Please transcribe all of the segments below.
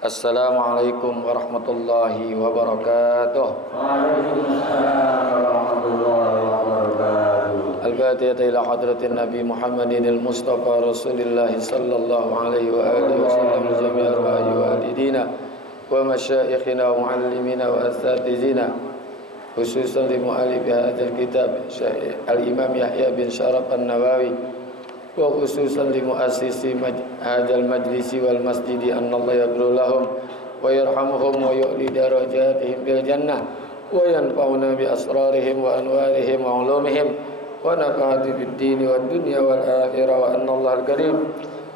Assalamualaikum warahmatullahi wabarakatuh. Waalaikumsalam warahmatullahi wabarakatuh. Al-Fatihah ila hadratin Nabi Muhammadin al-Mustafa Rasulillah sallallahu alaihi wa alihi wasallam jami' arwahi walidina wa masyayikhina wa muallimina wa asatizina khususan li mu'allif hadzal kitab Al-Imam Yahya bin Syaraf An-Nawawi wa khususan li muassisi hadzal majlisi wal masjidi annallahu yaghfir lahum wa yarhamuhum wa yu'li darajatihim bil jannah wa yanfa'una bi asrarihim wa anwarihim wa ulumihim wa nafa'ati bid dini wad dunya wal akhirah wa annallahu al-karim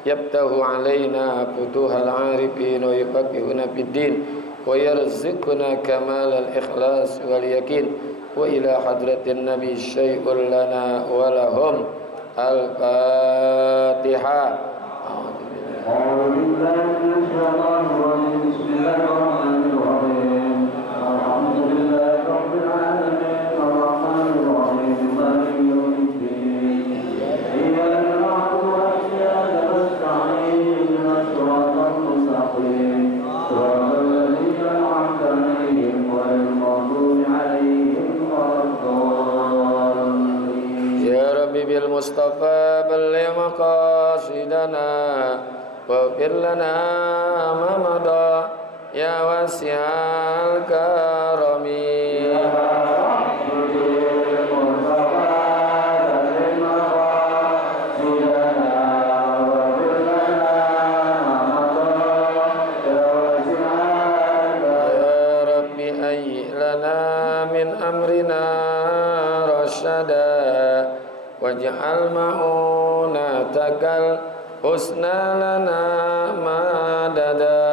yaftahu alaina futuhal arifin wa yufaqihuna bid din wa yarzuquna kamal al-ikhlas wal yakin wa ila hadratin nabi syai'un lana wa lahum Al-Fatihah. Bismillahirrahmanirrahim. Alhamdulillahirabbil alamin arrahmanir rahim maliki yaumiddin. Iyyaka na'budu wa iyyaka nasta'in ihdinas siratal mustaqim. Shiratal ladzina an'amta 'alaihim ghairil maghdubi 'alaihim waladdallin. Ya Rabbi bil Mustafa balligh maqasidana waghfir lana ma madha ya wasi'al karami. Ya Rabbi ayyi lana min amrina rasyada waj'al ma'unatakal husna lana madada.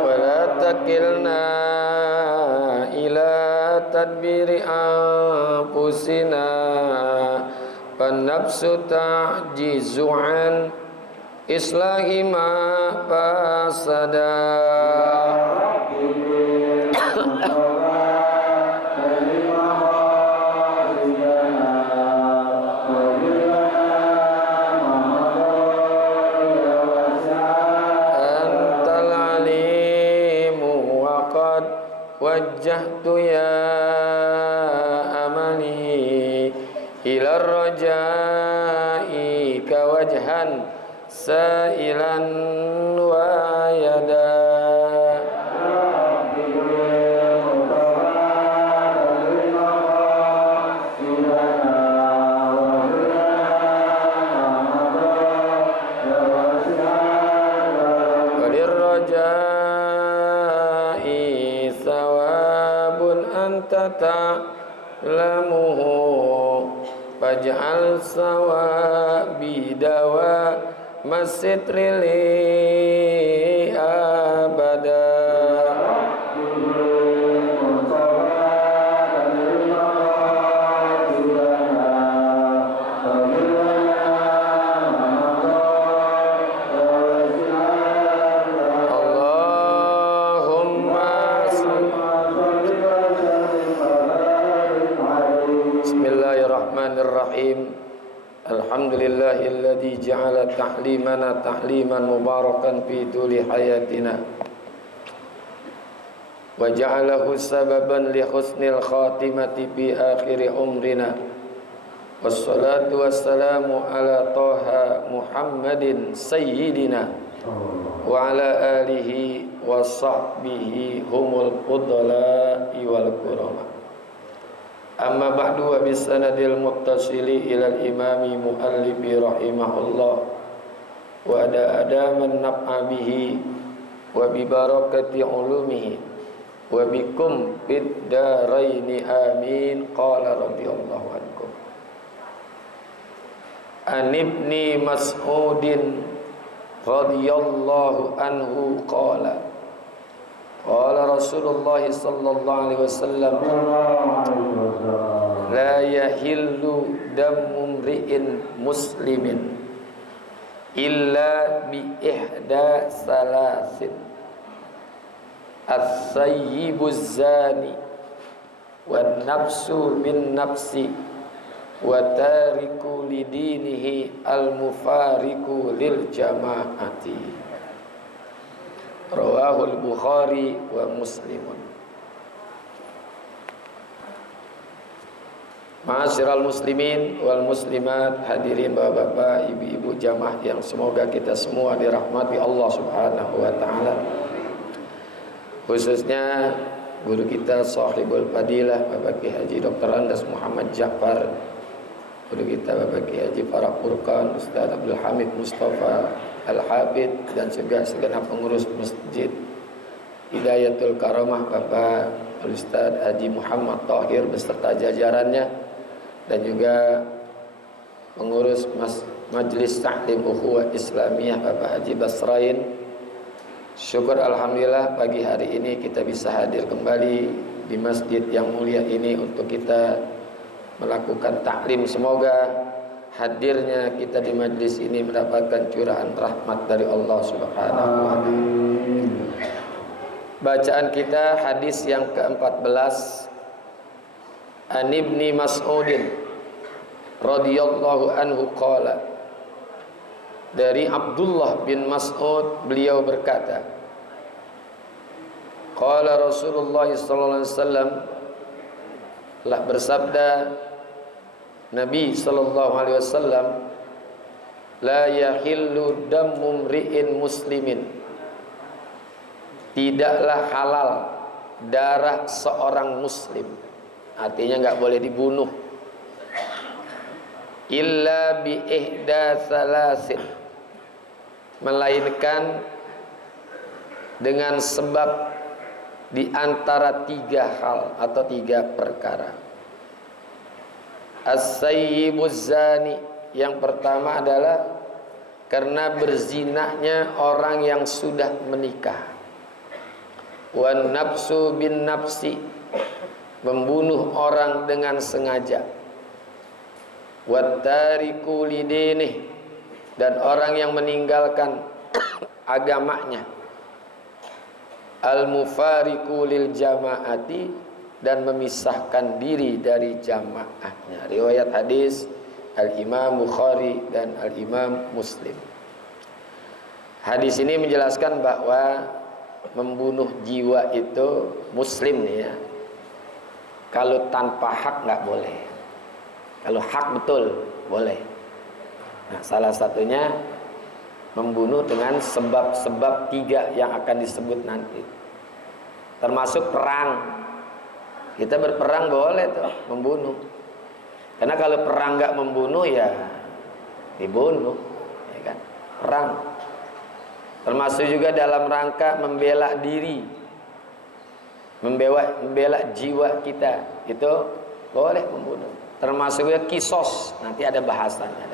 Wala takilna ila tadbiri anfusina Nafsu ta'jizu an islahi ma fasada. Antal alimu wa qad wajjahtu ya amali ila rajai kawajhan sa'ilan wa yada. Walir rajai thawabun anta ta'lamuhu faj'al sawabi dawa masitri li abada. Allahumma Bismillahirrahmanirrahim. Alhamdulillahilladzi ja'ala ta'limana ta'liman mubarakan fi tuli hayatina wa ja'alahu sababan li husnil khatimati fi akhiri umrina. Wassalatu wassalamu ala Taha Muhammadin sayyidina wa ala alihi wa sahbihi humul fudala'i wal kurama. Amma ba'du wa bisanadil muttasili ilal imami muallifi rahimahullah wa ada man naf'a bihi wa bi barakati ulumihi wa bikum fid daraini amin. Qala radhiyallahu ankum an ibni Mas'udin radhiyallahu anhu qala qala Rasulullah sallallahu alaihi wasallam la yahillu damu mri'in muslimin illa bi ihda salasin as-sayyibuz zani wan nafsu bin nafsi wa tariku lidinihi al-mufariku lil jama'ati. Rawahul Bukhari wa Muslimun. Ma'asyiral muslimin wal muslimat, hadirin bapak-bapak, ibu-ibu jamaah yang semoga kita semua dirahmati Allah Subhanahu wa taala. Khususnya guru kita Shahibul Fadilah Bapak Kiai Haji Dr. Andes Muhammad Ja'far, guru kita Bapak Kiai Haji Farah Furqan, Ustaz Abdul Hamid Mustafa Al-Habid, dan juga segenap pengurus Masjid Hidayatul Karamah Bapak Ustaz Haji Muhammad Tahir beserta jajarannya, dan juga pengurus Majelis Ta'lim Ukhuwah Islamiyah Bapak Haji Basrain. Syukur alhamdulillah pagi hari ini kita bisa hadir kembali di masjid yang mulia ini untuk kita melakukan taklim. Semoga hadirnya kita di majlis ini mendapatkan curahan rahmat dari Allah Subhanahu wa taala. Bacaan kita hadis yang ke-14. An Ibni Mas'udin radhiyallahu anhu qala, dari Abdullah bin Mas'ud beliau berkata, qala Rasulullah sallallahu alaihi wasallam, telah bersabda Nabi sallallahu alaihi wasallam, la yahillu damu mri'in muslimin, tidaklah halal darah seorang muslim, artinya enggak boleh dibunuh, illa bi ihda salasin, melainkan dengan sebab di antara 3 hal atau 3 perkara. As-sayyibuz zani, yang pertama adalah karena berzinahnya orang yang sudah menikah. Wan nafsu bin nafsi, membunuh orang dengan sengaja. Wat tariku lidinih, dan orang yang meninggalkan agamanya. Al mufariku lil jama'ati, dan memisahkan diri dari jamaahnya. Riwayat hadis Al-Imam Bukhari dan Al-Imam Muslim. Hadis ini menjelaskan bahwa membunuh jiwa itu muslim nih ya. Kalau tanpa hak nggak boleh. Kalau hak betul boleh. Nah, salah satunya membunuh dengan sebab-sebab 3 yang akan disebut nanti. Termasuk perang. Kita berperang boleh tuh membunuh. Karena kalau perang nggak membunuh ya dibunuh, ya kan? Perang. Termasuk juga dalam rangka membela diri, membela jiwa kita, itu boleh membunuh. Termasuk juga kisos, nanti ada bahasannya.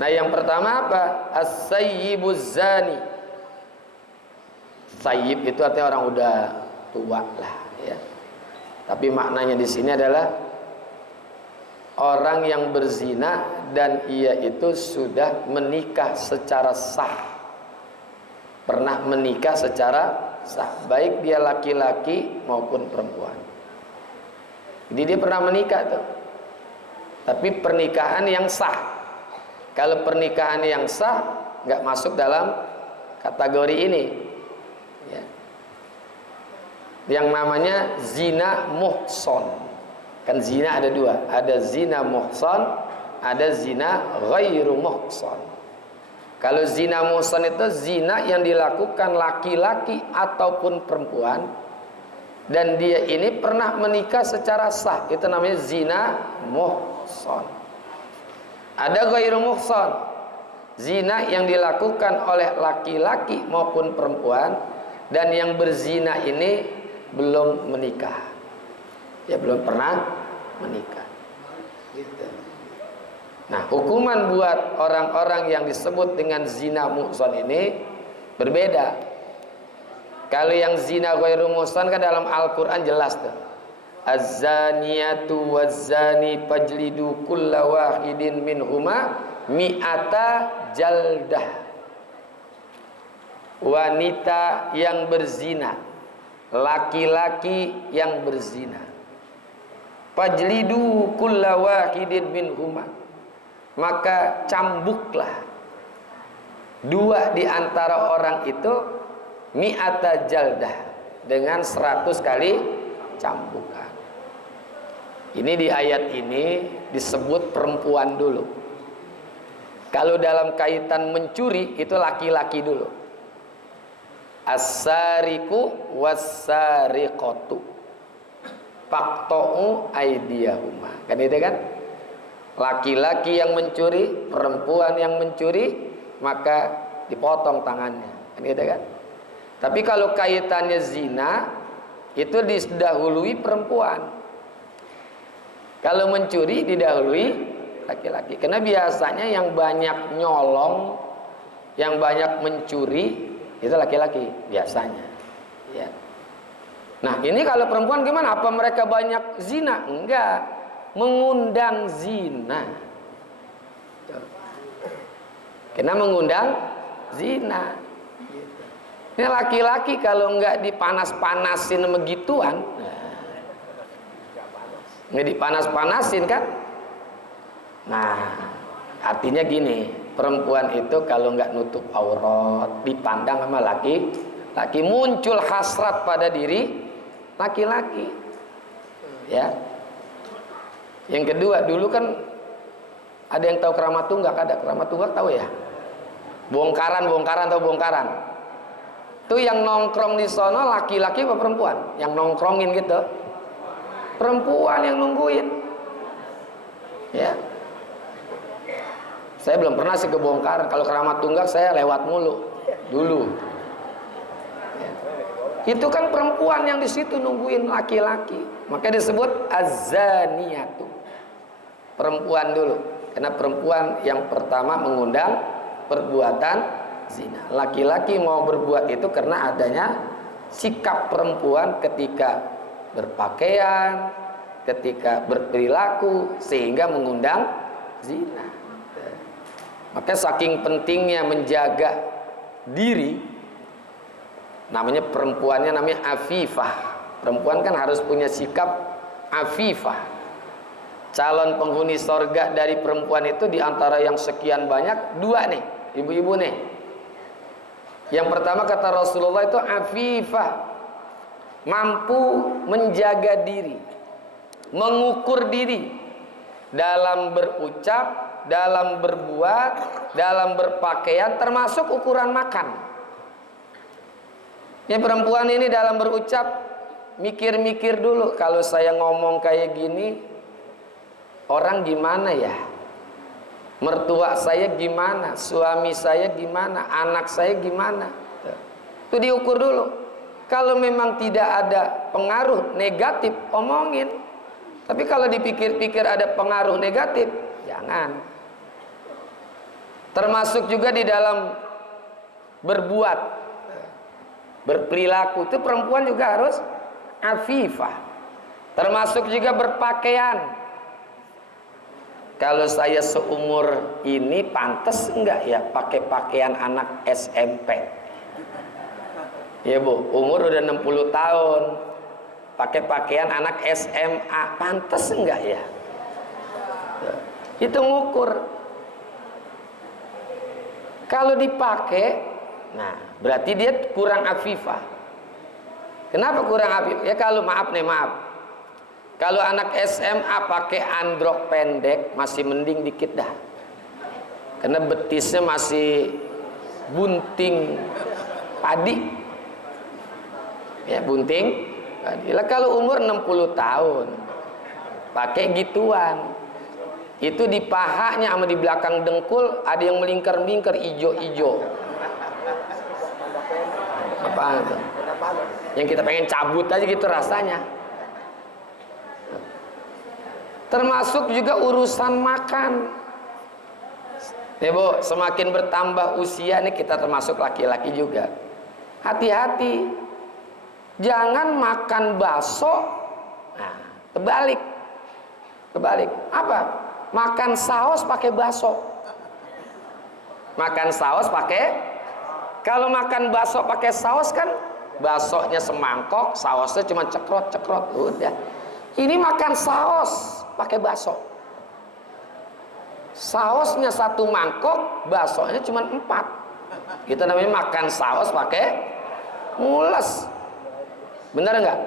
Nah, yang pertama apa? As-sayyibuz zani. Sayyib itu artinya orang udah tua lah, ya. Tapi maknanya di sini adalah orang yang berzina dan ia itu sudah menikah secara sah. Pernah menikah secara sah, baik dia laki-laki maupun perempuan. Jadi dia pernah menikah tuh. Tapi pernikahan yang sah. Kalau pernikahan yang sah nggak masuk dalam kategori ini. Ya. Yang namanya zina muhson. Kan zina ada 2, ada zina muhson, ada zina ghairu muhson. Kalau zina muhson itu zina yang dilakukan laki-laki ataupun perempuan, dan dia ini pernah menikah secara sah, itu namanya zina muhson. Ada ghairu muhson, zina yang dilakukan oleh laki-laki maupun perempuan, dan yang berzina ini belum menikah, ya belum pernah menikah. Gitu. Nah, hukuman buat orang-orang yang disebut dengan zina muhsan ini berbeda. Kalau yang zina ghairu muhsan kan dalam Al-Quran jelas tuh. Az-zaniyatu waz-zani fajlidu kulla wahidin minhuma mi'ata jaldah. Wanita yang berzina laki-laki yang berzina. Fajlidu kulla wahidin minhuma, maka cambuklah dua di antara orang itu mi'ata jaldah, dengan 100 kali cambukan. Ini di ayat ini disebut perempuan dulu. Kalau dalam kaitan mencuri itu laki-laki dulu. As-sariqu was-sariqatu faqta'u aydiyahuma. Kan itu kan? Laki-laki yang mencuri, perempuan yang mencuri, maka dipotong tangannya. Kan gitu kan? Tapi kalau kaitannya zina, itu didahului perempuan. Kalau mencuri didahului laki-laki. Karena biasanya yang banyak nyolong, yang banyak mencuri itu laki-laki biasanya. Ya. Nah, ini kalau perempuan gimana? Apa mereka banyak zina? Enggak, mengundang zina. Karena mengundang zina. Ini laki-laki kalau enggak dipanas-panasin begituan, nggak dipanas-panasin kan? Nah, artinya gini, perempuan itu kalau nggak nutup aurat, dipandang sama laki, muncul hasrat pada diri laki-laki. Ya. Yang kedua, dulu kan ada yang tahu keramat tunggak, ada keramat tunggak tahu ya? Bongkaran atau bongkaran. Itu yang nongkrong di sono laki-laki apa perempuan? Yang nongkrongin gitu. Perempuan yang nungguin. Ya. Saya belum pernah sih ke bongkaran. Kalau keramat tunggak saya lewat mulu dulu. Ya. Itu kan perempuan yang di situ nungguin laki-laki. Maka disebut az-zaniyatu. Perempuan dulu. Karena perempuan yang pertama mengundang perbuatan zina. Laki-laki mau berbuat itu karena adanya sikap perempuan ketika berpakaian, ketika berperilaku, sehingga mengundang zina. Maka saking pentingnya menjaga diri, namanya perempuannya namanya afifah. Perempuan kan harus punya sikap afifah. Calon penghuni sorga dari perempuan itu diantara yang sekian banyak, 2 nih, ibu-ibu nih. Yang pertama kata Rasulullah itu afifah, mampu menjaga diri, mengukur diri dalam berucap, dalam berbuat, dalam berpakaian, termasuk ukuran makan. Ini perempuan ini dalam berucap mikir-mikir dulu, kalau saya ngomong kayak gini orang gimana ya? Mertua saya gimana? Suami saya gimana? Anak saya gimana? Itu diukur dulu. Kalau memang tidak ada pengaruh negatif, omongin. Tapi kalau dipikir-pikir ada pengaruh negatif, jangan. Termasuk juga di dalam berbuat, berperilaku, itu perempuan juga harus afifah. Termasuk juga berpakaian. Kalau saya seumur ini pantas enggak ya pakai pakaian anak SMP? Ya Bu, umur udah 60 tahun, pakai pakaian anak SMA, pantas enggak ya? Itu ngukur. Kalau dipakai, nah berarti dia kurang afifah. Kenapa kurang afifah? Ya kalau maaf. Kalau anak SMA pakai androk pendek masih mending dikit dah. Karena betisnya masih bunting padi. Ya, bunting padi. Lah kalau umur 60 tahun pakai gituan. Itu di pahanya sama di belakang dengkul ada yang melingkar-melingkar ijo-ijo. Apa itu? Yang kita pengen cabut aja gitu rasanya. Termasuk juga urusan makan. Ya Bu, semakin bertambah usia nih kita termasuk laki-laki juga. Hati-hati. Jangan makan bakso. Nah, kebalik. Apa? Makan saus pakai bakso. Makan saus pakai. Kalau makan bakso pakai saus kan Baksonya semangkok, sausnya cuma cekrot-cekrot, udah. Ini makan saus pakai bakso. Sausnya 1 mangkok, baksonya cuma 4. Kita namanya makan saus pakai mules. Benar enggak?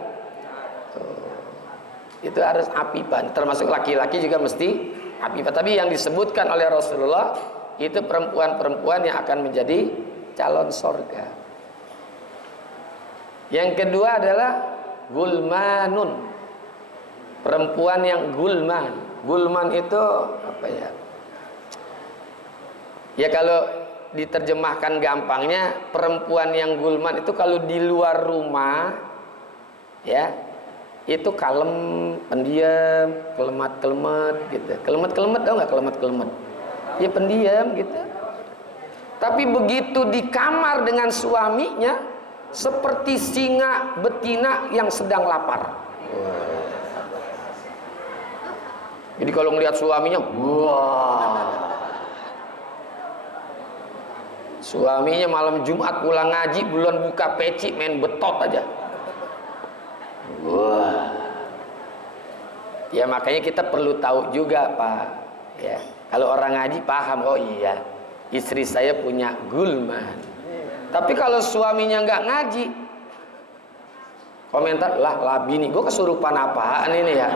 Itu harus apiban. Termasuk laki-laki juga mesti apiban. Tapi yang disebutkan oleh Rasulullah itu perempuan-perempuan yang akan menjadi calon surga. Yang kedua adalah gulmanun. Perempuan yang gulman. Gulman itu apa ya? Ya kalau diterjemahkan gampangnya, perempuan yang gulman itu kalau di luar rumah ya, itu kalem, pendiam, kelemat-kelemet gitu. Kelemet-kelemet, tau nggak kelemet-kelemet? Ya pendiam gitu. Tapi begitu di kamar dengan suaminya, seperti singa betina yang sedang lapar. Jadi kalau ngelihat suaminya, wah. Suaminya malam Jumat pulang ngaji, bulan buka peci, main betot aja. Wah. Ya makanya kita perlu tahu juga, Pak. Ya, kalau orang ngaji paham, oh iya, istri saya punya gulman. Tapi kalau suaminya nggak ngaji, komentar, lah bini gue kesurupan apaan ini ya.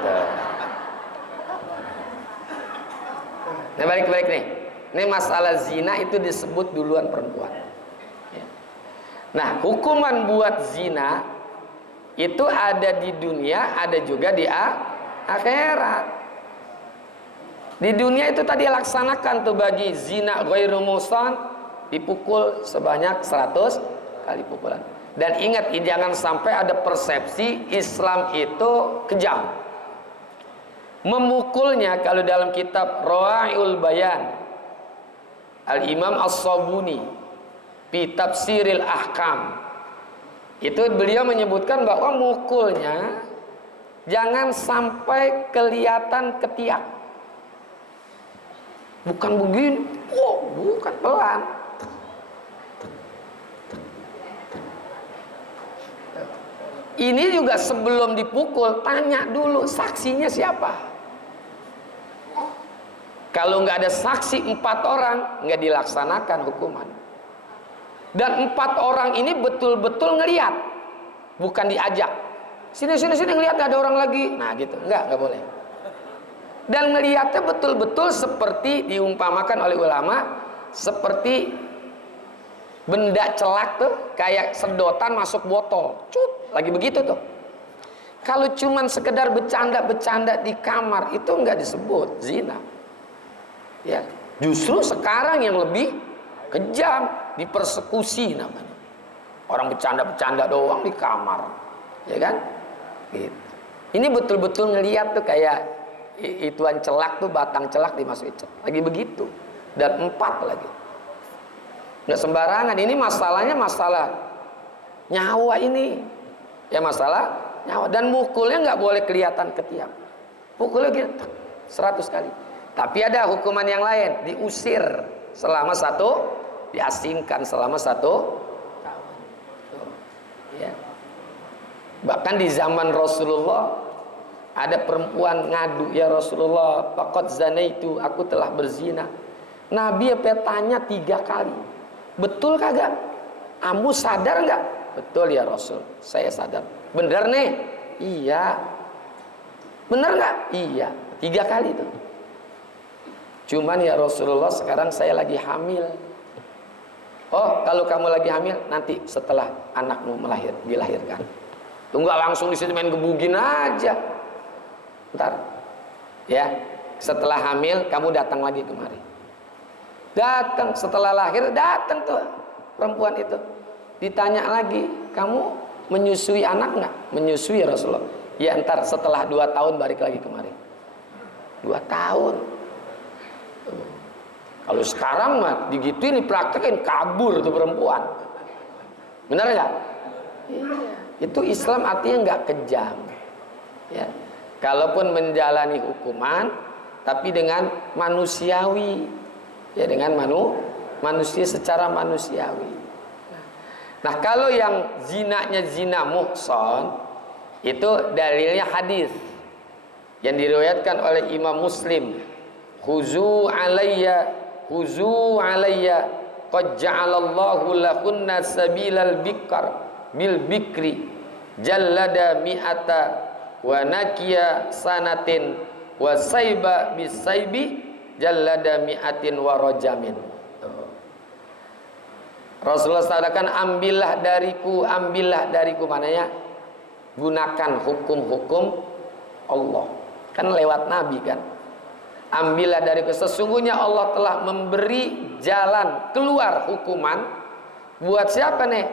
Nah balik nih. Ini masalah zina itu disebut duluan perempuan. Nah, hukuman buat zina itu ada di dunia, ada juga di akhirat. Di dunia itu tadi laksanakan tuh bagi zina ghairu muhsan dipukul sebanyak 100 kali pukulan. Dan ingat, jangan sampai ada persepsi Islam itu kejam. Memukulnya kalau dalam kitab Rawaiul Bayan Al-Imam As-Sabuni fi Tafsiril Ahkam, itu beliau menyebutkan bahwa mukulnya jangan sampai kelihatan ketiak. Bukan begini, bukan, pelan. Ini juga sebelum dipukul tanya dulu saksinya siapa. Kalau nggak ada saksi 4 orang, nggak dilaksanakan hukuman. Dan 4 orang ini betul-betul ngelihat, bukan diajak. Sini ngelihat ada orang lagi. Nah gitu, nggak boleh. Dan ngelihatnya betul-betul seperti diumpamakan oleh ulama, seperti benda celak tuh, kayak sedotan masuk botol, lagi begitu tuh. Kalau cuman sekedar bercanda-bercanda di kamar, itu nggak disebut zina. Ya, justru sekarang yang lebih kejam, dipersekusi namanya. Orang bercanda-bercanda doang di kamar, ya kan? Gitu. Ini betul-betul ngelihat tuh kayak ituan celak tuh, batang celak dimasukin celak. Lagi begitu. Dan 4 lagi. Nggak sembarangan. Ini masalahnya masalah nyawa ini. Ya masalah nyawa. Dan mukulnya nggak boleh kelihatan ketiak. Pukulnya gitu 100 kali. Tapi ada hukuman yang lain, diusir selama 1, diasingkan selama 1 tahun. Ya. Bahkan di zaman Rasulullah ada perempuan ngadu, ya Rasulullah, faqad zanaitu, aku telah berzina. Nabi tanya 3 kali, betul kagak? Kamu sadar nggak? Betul ya Rasul, saya sadar. Bener nih? Iya. Bener nggak? Iya. 3 kali itu. Cuman ya Rasulullah, sekarang saya lagi hamil. Oh, kalau kamu lagi hamil, nanti setelah anakmu dilahirkan. Tunggu langsung di situ main gebugin aja. Ntar, ya, setelah hamil kamu datang lagi kemari. Datang setelah lahir, datang tuh perempuan itu. Ditanya lagi, kamu menyusui anak nggak? Menyusui ya Rasulullah. Ya ntar setelah 2 tahun balik lagi kemari. 2 tahun. Kalau sekarang mah digituin, dipraktekin, kabur tuh perempuan. Benar nggak? Iya. Itu Islam artinya nggak kejam. Ya. Kalaupun menjalani hukuman, tapi dengan manusiawi, ya dengan manusia secara manusiawi. Nah, kalau yang zinanya zina muhsan, itu dalilnya hadis yang diriwayatkan oleh Imam Muslim. Khuzu alayya qad ja'alallahu lahunna sabilal bikar bil bikri jallada mi'ata wa nakiya sanatin wa saiba bisaibi jallada mi'atin wa rajamin. Rasulullah SAW, ambillah dariku, maknanya gunakan hukum-hukum Allah. Kan lewat Nabi kan. Ambillah dariku, sesungguhnya Allah telah memberi jalan keluar hukuman buat siapa nih?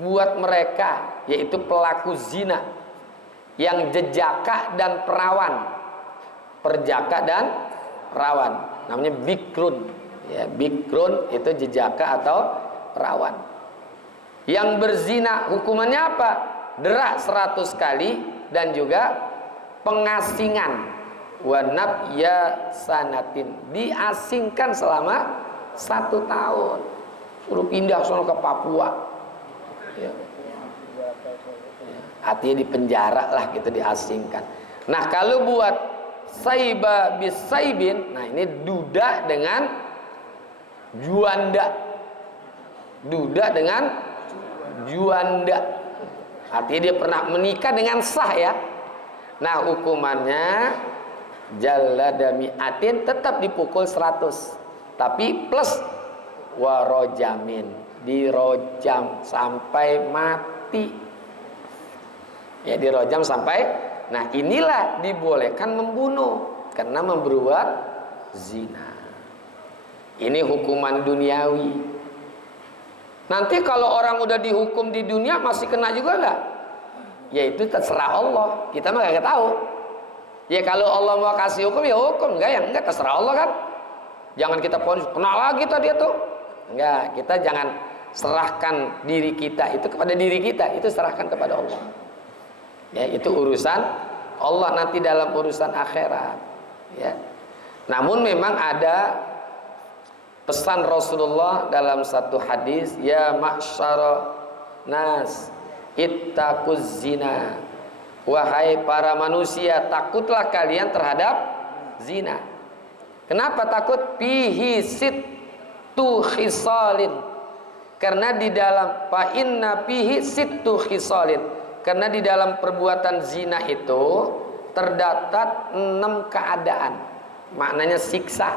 Buat mereka, yaitu pelaku zina yang jejaka dan perawan. Perjaka dan perawan, namanya bikrun. Ya, bikrun itu jejaka atau perawan. Yang berzina hukumannya apa? Derak 100 kali dan juga pengasingan. Wanab ya sanatin, diasingkan selama 1 tahun, suruh pindah sono ke Papua. Ya. Artinya dipenjara lah gitu, diasingkan. Nah, kalau buat saiba bis saibin, nah ini duda dengan juanda. Duda dengan juanda, artinya dia pernah menikah dengan sah ya. Nah, hukumannya jallada mi'atin, tetap dipukul 100, tapi plus warojamin, dirojam sampai mati. Ya, dirojam sampai. Nah, inilah dibolehkan membunuh karena memperbuat zina. Ini hukuman duniawi. Nanti kalau orang udah dihukum di dunia masih kena juga nggak? Ya itu terserah Allah. Kita mah nggak tahu. Ya kalau Allah mau kasih hukum ya hukum, enggak ya enggak, terserah Allah kan. Jangan kita ponis kena lagi tadi itu. Enggak, kita jangan serahkan diri kita itu kepada diri kita, itu serahkan kepada Allah. Ya, itu urusan Allah nanti dalam urusan akhirat. Ya. Namun memang ada pesan Rasulullah dalam satu hadis, ya ma'syara nas ittaquz zina, wahai para manusia, takutlah kalian terhadap zina. Kenapa takut? Fihi sittu khisalin, karena di dalam fa inna fihi sittu khisalin, karena di dalam perbuatan zina itu terdapat 6 keadaan, maknanya siksa.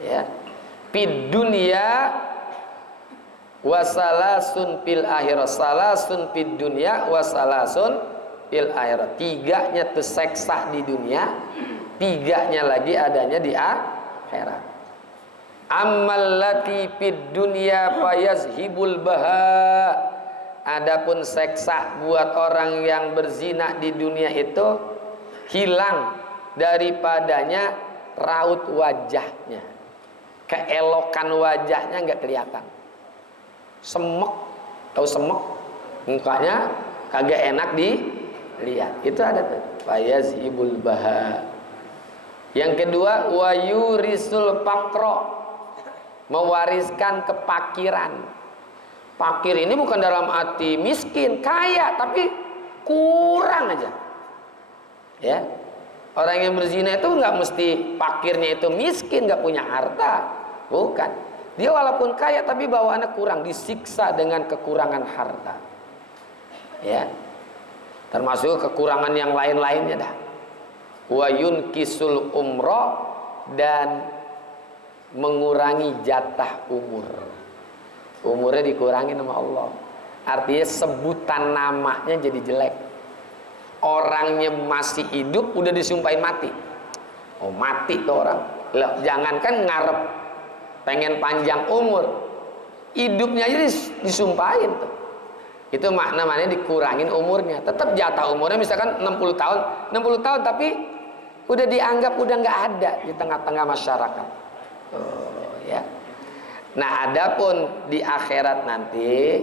Ya. Fid dunya wasalasun fil akhirat, salasun fid dunya wasalasun fil akhirat. 3-nya terseksa di dunia, 3-nya lagi adanya di akhirat. Ammal lati fid dunya fayazhibul baha, adapun seksa buat orang yang berzina di dunia itu hilang daripadanya raut wajahnya. Keelokan wajahnya nggak kelihatan, semek, tahu semek, mukanya kagak enak dilihat. Itu ada tuh, fayazhibul baha. Yang kedua, wayurisul fakro, mewariskan kepakiran. Fakir ini bukan dalam arti miskin, kaya tapi kurang aja. Ya. Orang yang berzina itu nggak mesti fakirnya itu miskin, nggak punya harta, bukan. Dia walaupun kaya tapi bawaannya kurang, disiksa dengan kekurangan harta. Ya, termasuk kekurangan yang lain-lainnya dah. Wa yunkisul umroh, dan mengurangi jatah umur. Umurnya dikurangi sama Allah. Artinya sebutan namanya jadi jelek. Orangnya masih hidup udah disumpahin mati. Oh, mati tuh orang. Lah, jangankan ngarep pengen panjang umur, hidupnya aja disumpahin tuh. Itu maknanya dikurangin umurnya. Tetap jatah umurnya misalkan 60 tahun, 60 tahun tapi udah dianggap udah nggak ada di tengah-tengah masyarakat. Oh, ya. Nah, adapun di akhirat nanti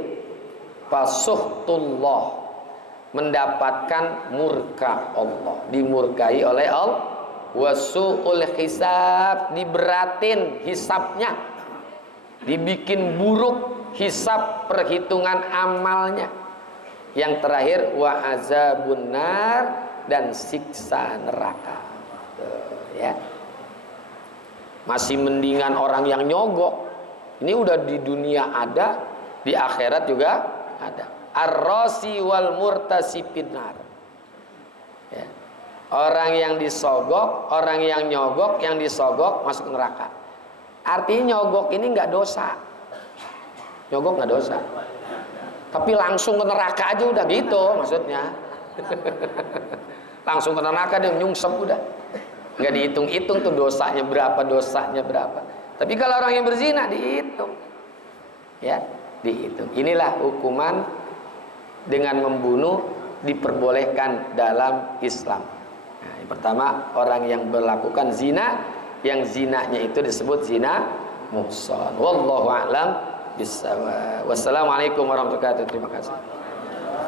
fasuhtullah, mendapatkan murka Allah, dimurkai oleh Allah. Wasu'ul hisab, diberatin hisabnya, dibikin buruk. hisab perhitungan amalnya. Yang terakhir wa azabun nar, dan siksa neraka. Tuh, ya. Masih mendingan orang yang nyogok. Ini udah di dunia ada, di akhirat juga ada. Ar-rasi wal murtasibin nar. Ya. Orang yang disogok, orang yang nyogok, yang disogok masuk neraka. Artinya nyogok ini nggak dosa. Nyogok nggak dosa. Tapi langsung ke neraka aja udah gitu maksudnya. Langsung ke neraka dia nyungsep udah. Nggak dihitung-hitung tuh dosanya berapa. Tapi kalau orang yang berzina dihitung. Ya, dihitung. Inilah hukuman dengan membunuh diperbolehkan dalam Islam. Nah, yang pertama, orang yang melakukan zina, yang zinanya itu disebut zina muhsan. Wallahu a'lam bissawab. Wassalamualaikum warahmatullahi wabarakatuh. Terima kasih.